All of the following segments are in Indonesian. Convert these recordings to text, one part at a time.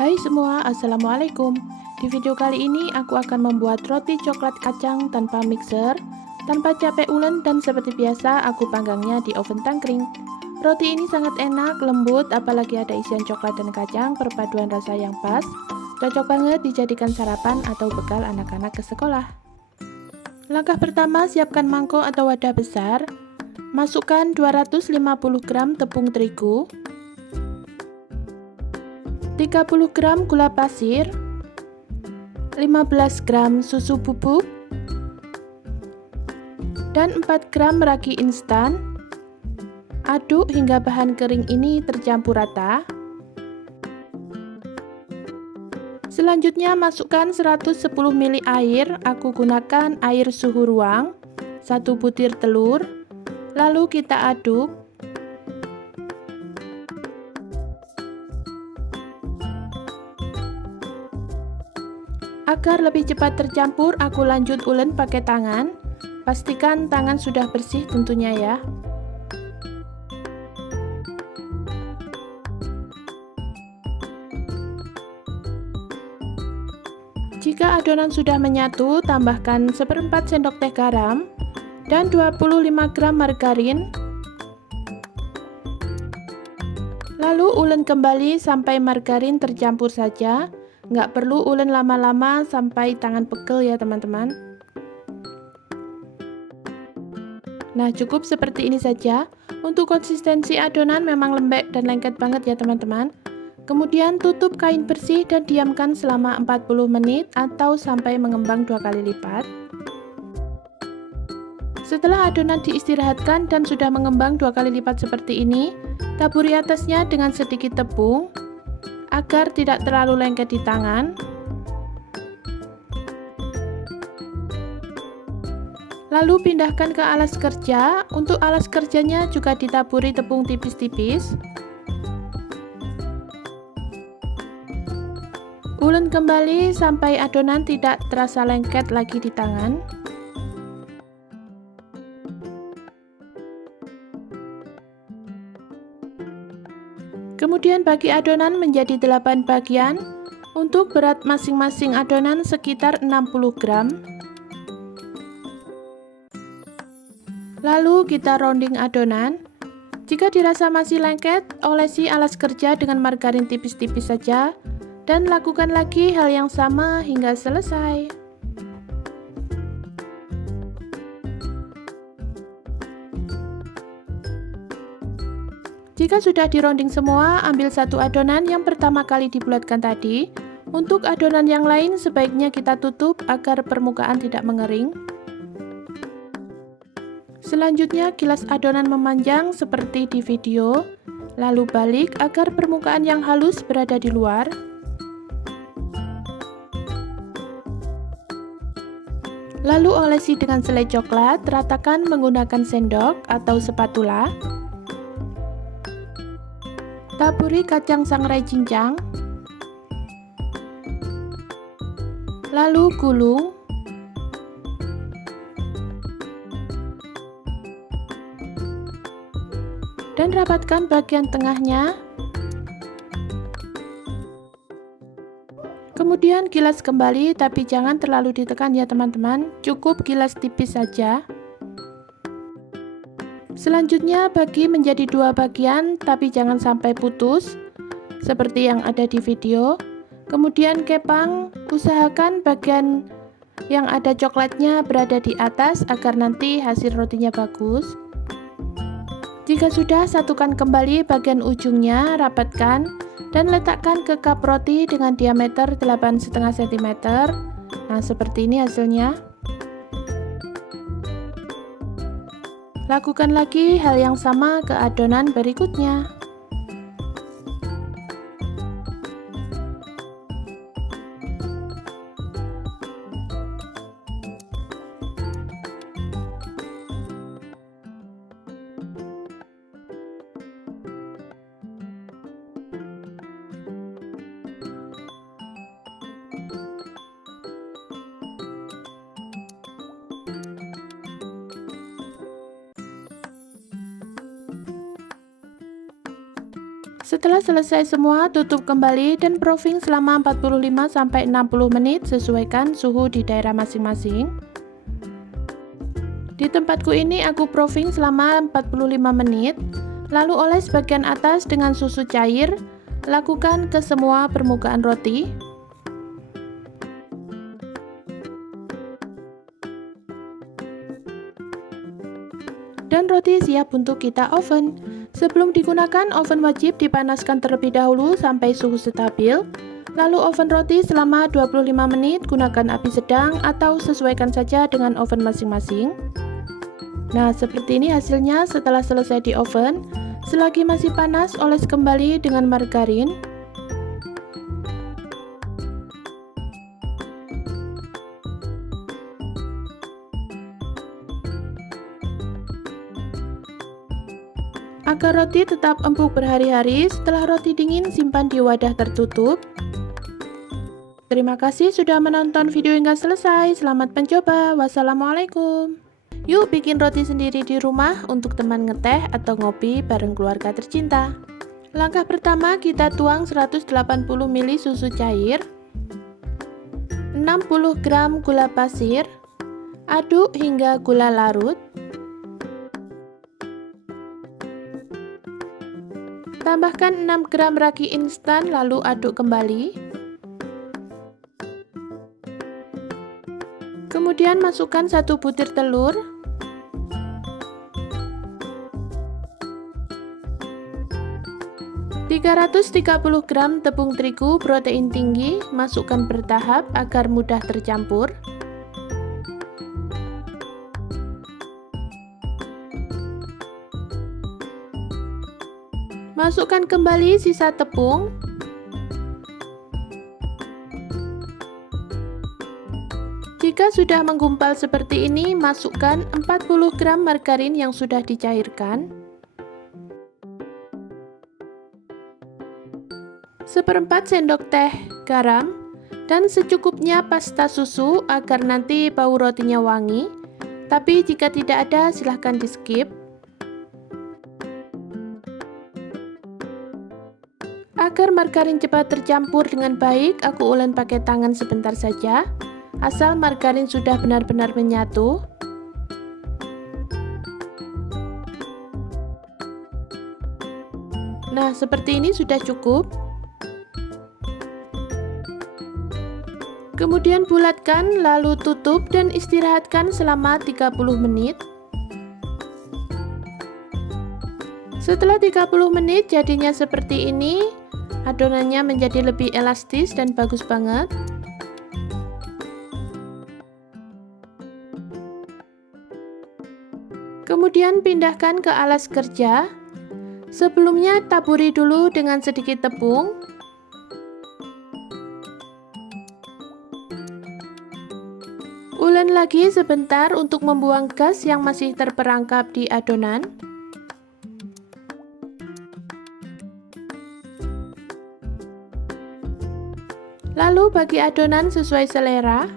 Hai semua, Assalamualaikum. Di video kali ini aku akan membuat roti coklat kacang tanpa mixer, tanpa capek ulen, dan seperti biasa aku panggangnya di oven tangkring. Roti ini sangat enak, lembut, apalagi ada isian coklat dan kacang, perpaduan rasa yang pas. Cocok banget dijadikan sarapan atau bekal anak-anak ke sekolah. Langkah pertama, siapkan mangkok atau wadah besar. Masukkan 250 gram tepung terigu, 30 gram gula pasir, 15 gram susu bubuk, dan 4 gram ragi instan. Aduk hingga bahan kering ini tercampur rata. Selanjutnya masukkan 110 ml air, aku gunakan air suhu ruang, 1 butir telur, lalu kita aduk. Agar lebih cepat tercampur, aku lanjut ulen pakai tangan. Pastikan tangan sudah bersih tentunya ya. Jika adonan sudah menyatu, tambahkan 1/4 sendok teh garam dan 25 gram margarin. Lalu ulen kembali sampai margarin tercampur saja. Nggak perlu ulen lama-lama sampai tangan pegel ya teman-teman. Nah, cukup seperti ini saja. Untuk konsistensi adonan memang lembek dan lengket banget ya teman-teman. Kemudian tutup kain bersih dan diamkan selama 40 menit atau sampai mengembang 2 kali lipat. Setelah adonan diistirahatkan dan sudah mengembang 2 kali lipat seperti ini, taburi atasnya dengan sedikit tepung agar tidak terlalu lengket di tangan. Lalu pindahkan ke alas kerja. Untuk alas kerjanya juga ditaburi tepung tipis-tipis. Ulen kembali sampai adonan tidak terasa lengket lagi di tangan. Kemudian bagi adonan menjadi 8 bagian. Untuk berat masing-masing adonan sekitar 60 gram. Lalu kita rounding adonan. Jika dirasa masih lengket, olesi alas kerja dengan margarin tipis-tipis saja. Dan lakukan lagi hal yang sama hingga selesai. Jika sudah dironding semua, ambil satu adonan yang pertama kali dibulatkan tadi. Untuk adonan yang lain sebaiknya kita tutup agar permukaan tidak mengering. Selanjutnya kilas adonan memanjang seperti di video, lalu balik agar permukaan yang halus berada di luar. Lalu olesi dengan selai coklat, ratakan menggunakan sendok atau spatula. Taburi kacang sangrai cincang. Lalu gulung. Dan rapatkan bagian tengahnya. Kemudian gilas kembali, tapi jangan terlalu ditekan ya teman-teman, cukup gilas tipis saja. Selanjutnya bagi menjadi 2 bagian, tapi jangan sampai putus, seperti yang ada di video. Kemudian kepang, usahakan bagian yang ada coklatnya berada di atas agar nanti hasil rotinya bagus. Jika sudah, satukan kembali bagian ujungnya, rapatkan, dan letakkan ke cup roti dengan diameter 8,5 cm. Nah, seperti ini hasilnya. Lakukan lagi hal yang sama ke adonan berikutnya. Setelah selesai semua, tutup kembali dan proofing selama 45-60 menit, sesuaikan suhu di daerah masing-masing. Di tempatku ini aku proofing selama 45 menit, lalu oles bagian atas dengan susu cair, lakukan ke semua permukaan roti. Dan roti siap untuk kita oven. Sebelum digunakan, oven wajib dipanaskan terlebih dahulu sampai suhu stabil. Lalu oven roti selama 25 menit, gunakan api sedang atau sesuaikan saja dengan oven masing-masing. Nah, seperti ini hasilnya setelah selesai di oven. Selagi masih panas, oles kembali dengan margarin. Agar roti tetap empuk berhari-hari, setelah roti dingin simpan di wadah tertutup. Terima kasih sudah menonton video hingga selesai. Selamat mencoba. Wassalamualaikum. Yuk bikin roti sendiri di rumah untuk teman ngeteh atau ngopi bareng keluarga tercinta. Langkah pertama, kita tuang 180 ml susu cair, 60 gram gula pasir, aduk hingga gula larut. Tambahkan 6 gram ragi instan lalu aduk kembali. Kemudian masukkan 1 butir telur. ...330 gram tepung terigu protein tinggi, masukkan bertahap agar mudah tercampur. Masukkan kembali sisa tepung. Jika sudah menggumpal seperti ini, masukkan 40 gram margarin yang sudah dicairkan. 1/4 sendok teh garam dan secukupnya pasta susu agar nanti bau rotinya wangi. Tapi jika tidak ada, silahkan di skip. Agar margarin cepat tercampur dengan baik, aku ulek pakai tangan sebentar saja, asal margarin sudah benar-benar menyatu. Nah, seperti ini sudah cukup. Kemudian bulatkan, lalu tutup dan istirahatkan selama 30 menit. Setelah 30 menit jadinya seperti ini. Adonannya menjadi lebih elastis dan bagus banget. Kemudian pindahkan ke alas kerja. Sebelumnya taburi dulu dengan sedikit tepung. Ulen lagi sebentar untuk membuang gas yang masih terperangkap di adonan. Lalu bagi adonan sesuai selera.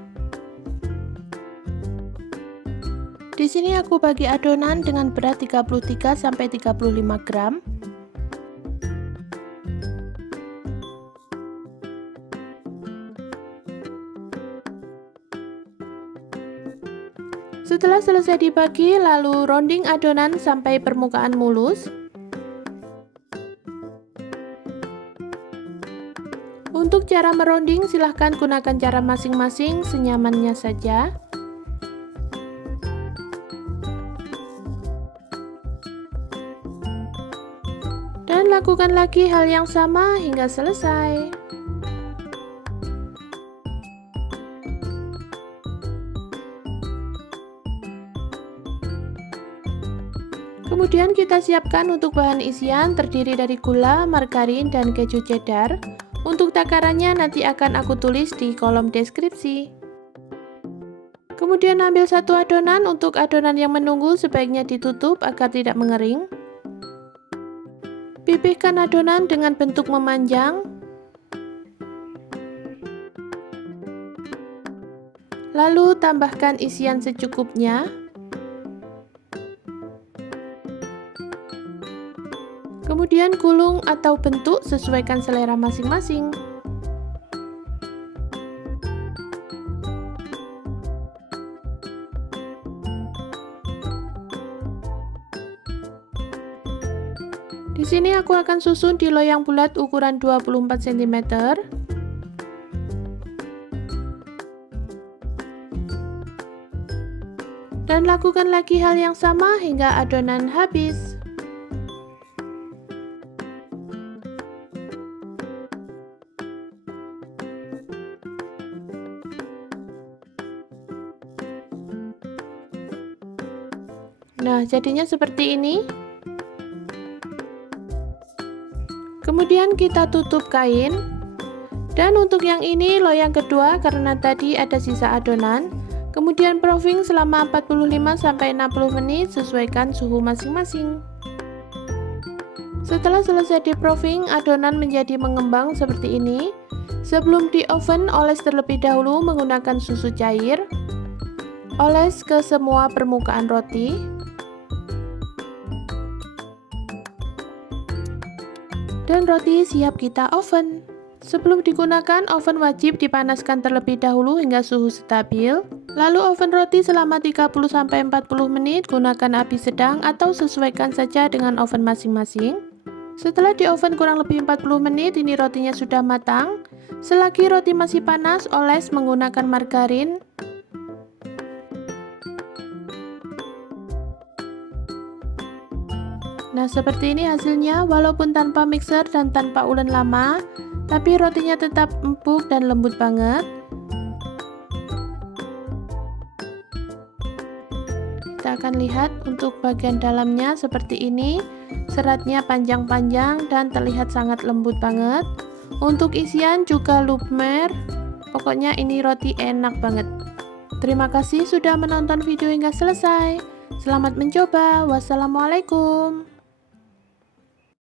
Di sini aku bagi adonan dengan berat 33-35 gram. Setelah selesai dibagi, lalu rounding adonan sampai permukaan mulus. Untuk cara meronding, silahkan gunakan cara masing-masing, senyamannya saja. Dan lakukan lagi hal yang sama hingga selesai. Kemudian kita siapkan untuk bahan isian terdiri dari gula, margarin, dan keju cheddar. Untuk takarannya nanti akan aku tulis di kolom deskripsi. Kemudian ambil satu adonan, untuk adonan yang menunggu sebaiknya ditutup agar tidak mengering. Pipihkan adonan dengan bentuk memanjang. Lalu tambahkan isian secukupnya. Kemudian gulung atau bentuk sesuaikan selera masing-masing. Di sini aku akan susun di loyang bulat ukuran 24 cm. Dan lakukan lagi hal yang sama hingga adonan habis. Nah, jadinya seperti ini. Kemudian kita tutup kain. Dan untuk yang ini loyang kedua karena tadi ada sisa adonan. Kemudian proofing selama 45-60 menit sesuaikan suhu masing-masing. Setelah selesai di proofing, adonan menjadi mengembang seperti ini. Sebelum di oven, oles terlebih dahulu menggunakan susu cair. Oles ke semua permukaan roti. Dan roti siap kita oven. Sebelum digunakan, oven wajib dipanaskan terlebih dahulu hingga suhu stabil. Lalu oven roti selama 30-40 menit, gunakan api sedang atau sesuaikan saja dengan oven masing-masing. Setelah di oven kurang lebih 40 menit, ini rotinya sudah matang. Selagi roti masih panas, oles menggunakan margarin. Nah, seperti ini hasilnya, walaupun tanpa mixer dan tanpa ulen lama, tapi rotinya tetap empuk dan lembut banget. Kita akan lihat untuk bagian dalamnya seperti ini. Seratnya panjang-panjang dan terlihat sangat lembut banget. Untuk isian juga lumer. Pokoknya ini roti enak banget. Terima kasih sudah menonton video hingga selesai. Selamat mencoba. Wassalamualaikum.